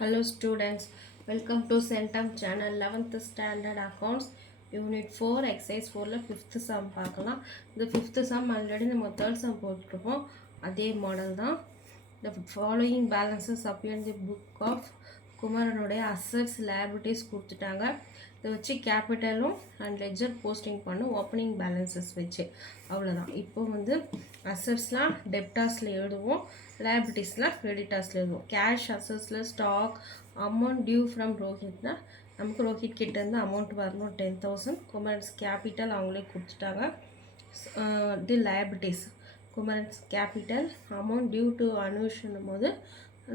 Hello students, welcome to Centum channel 11th standard accounts unit 4 exercise 4ல 5th sum பார்க்கலாம். இந்த 5th sum already நம்ம third sum போட்டுருப்போம். அதே model தான். The following balances appear in the book of குமாரனுடைய assets liabilities கொடுத்துட்டாங்க. இதை வச்சு கேபிட்டலும் and ledger posting பண்ணும் ஓப்பனிங் பேலன்சஸ் வச்சு அவ்வளோதான். இப்போ வந்து அசட்ஸ்லாம் டெப்டாஸில் எழுதுவோம், லைபிலிட்டிஸ்லாம் கிரெடிட்டாஸில் எழுதுவோம். கேஷ் அசட்ஸில் ஸ்டாக் அமௌண்ட் டியூ ஃப்ரம் ரோஹித்னா நமக்கு ரோஹித் கிட்டேருந்து அமௌண்ட் வரணும் 10,000. குமரன்ஸ் கேபிட்டல் அவங்களே கொடுத்துட்டாங்க. இது liabilities Kumaran's capital amount due to அனுஷ்னும் போது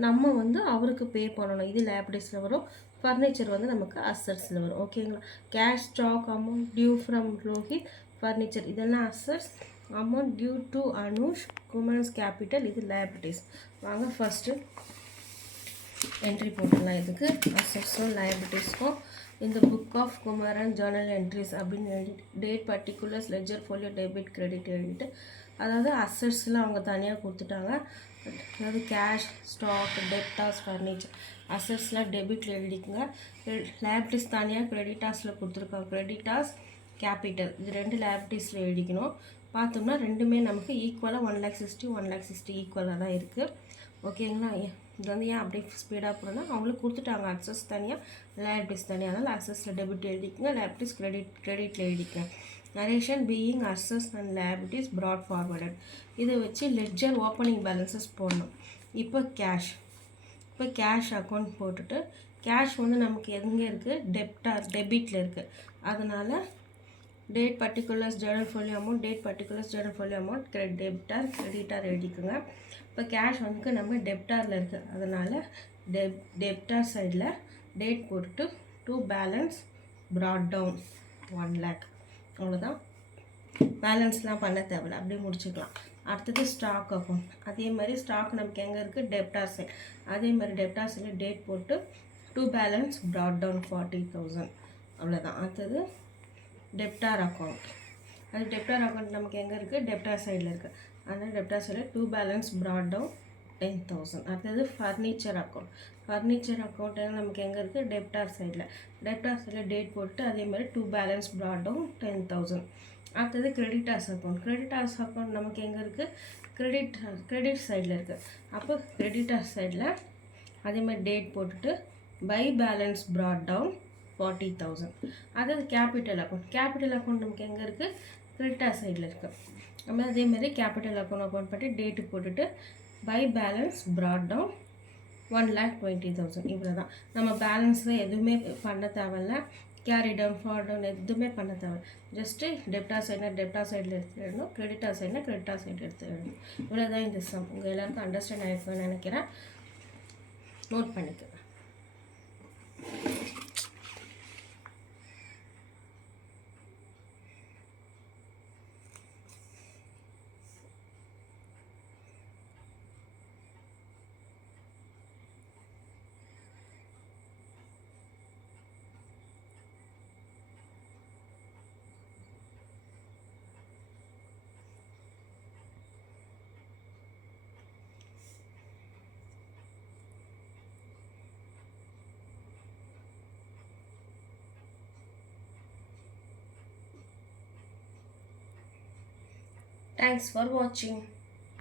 நம்ம வந்து அவருக்கு பே பண்ணணும். இது லைபிலிட்டிஸில் வரும். ஃபர்னிச்சர் வந்து நமக்கு அசட்ஸில் வரும். ஓகேங்களா? Cash stock amount due from Rohit furniture இதெல்லாம் assets. Amount due to Anush Kumaran's capital இது லைபிலிட்டிஸ். வாங்க ஃபஸ்ட்டு என்ட்ரி போட்டுடலாம். இதுக்கு அசட்ஸும் லைபிலிட்டிஸ்க்கும் இந்த book of Kumaran journal entries அப்படின்னு எழுதிட்டு date particulars ledger folio debit credit எழுதிட்டு அதாவது அசட்ஸில் அவங்க தனியாக கொடுத்துட்டாங்க. அதாவது கேஷ் ஸ்டாக் டெப்டாஸ் ஃபர்னிச்சர் அசட்ஸ்லாம் டெபிட்டில் எழுதிக்குங்க. லைபிலிட்டிஸ் தனியாக கிரெடிட்டாஸில் கொடுத்துருக்காங்க. கிரெடிட்டாஸ் கேபிட்டல் இது ரெண்டு லைபிலிட்டிஸில் எழுதிக்கணும். பார்த்தோம்னா ரெண்டுமே நமக்கு ஈக்குவலாக 1,60,000 1,60,000 ஈக்குவலாக தான் இருக்குது. ஓகேங்களா? இது வந்து ஏன் அப்படியே ஸ்பீடாக போகிறோன்னா அவங்களுக்கு கொடுத்துட்டாங்க அக்சஸ் தனியாக லைபிலிட்டிஸ் தனியாக. அதனால் அக்சஸில் டெபிட் எழுதிக்கங்க, லைபிலிட்டிஸ் கிரெடிட்டில் எழுதிக்கங்க. Narration being assets and liabilities brought forward இதை வச்சு லெட்ஜர் ஓப்பனிங் பேலன்சஸ் போடணும். இப்போ கேஷ் அக்கௌண்ட் போட்டுட்டு கேஷ் வந்து நமக்கு எங்கே இருக்குது டெபிட்டில் இருக்குது. அதனால் date particulars journal folio amount date particulars journal folio amount கிரெடிட்டார் எழுதிக்குங்க. இப்போ கேஷ் வந்து நம்ம டெப்டாரில் இருக்குது. அதனால் டெப்டார் சைடில் டேட் போட்டுட்டு to balance brought down 1 lakh. அவ்வளோதான். பேலன்ஸ்லாம் பண்ண தேவையில்ல, அப்படியே முடிச்சுக்கலாம். அடுத்தது ஸ்டாக் அக்கௌண்ட். அதே மாதிரி ஸ்டாக் நமக்கு எங்கே இருக்குது டெப்டார் சைட். அதே மாதிரி டெப்டார் சைடில் டேட் போட்டு டு பேலன்ஸ் ப்ராட் டவுன் 40,000. அவ்வளோதான். அடுத்தது டெப்டார் அக்கௌண்ட். அது டெப்டார் அக்கௌண்ட் நமக்கு எங்கே இருக்குது டெப்டார் சைடில் இருக்குது. அதனால் டெப்டார் சைடில் டு பேலன்ஸ் ப்ராட் டவுன் 10,000. அடுத்தது ஃபர்னிச்சர் அக்கௌண்ட் நமக்கு எங்கே இருக்குது டெப்டார் சைடில் டேட் போட்டு அதே மாதிரி டு பேலன்ஸ் ப்ராட் டவுன் 10,000. அடுத்தது கிரெடிட்டார்ஸ் அக்கௌண்ட் நமக்கு எங்கே இருக்குது கிரெடிட் சைடில் இருக்குது. அப்போ கிரெடிட்டார் சைடில் அதே மாதிரி டேட் போட்டுட்டு பை பேலன்ஸ் ப்ராட் டவுன் 40,000. அதாவது கேபிட்டல் அக்கௌண்ட் நமக்கு எங்கே இருக்குது கிரெடிட்டார் சைடில் இருக்குது. நம்ம அதே மாதிரி கேபிட்டல் அக்கௌண்ட் பண்ணி டேட்டு போட்டுட்டு பை பேலன்ஸ் ப்ராட் டவுன் 1,20,000. இவ்வளோ தான். நம்ம பேலன்ஸில் எதுவுமே பண்ண தேவையில்ல, கேரி டவுன் ஃபார் டவுன் எதுவுமே பண்ண தேவை. ஜஸ்ட்டு டெப்டார் சைடில் எடுத்து எழுதணும், கிரெடிட்டார் சைடில் கிரெடிட்டார் சைடு எடுத்து எழுதணும். இவ்வளோ தான் இந்த சம். உங்கள் எல்லாருக்கும் அண்டர்ஸ்டாண்ட் ஆகிருக்குன்னு நினைக்கிறேன். நோட் பண்ணிக்க. Thanks for watching.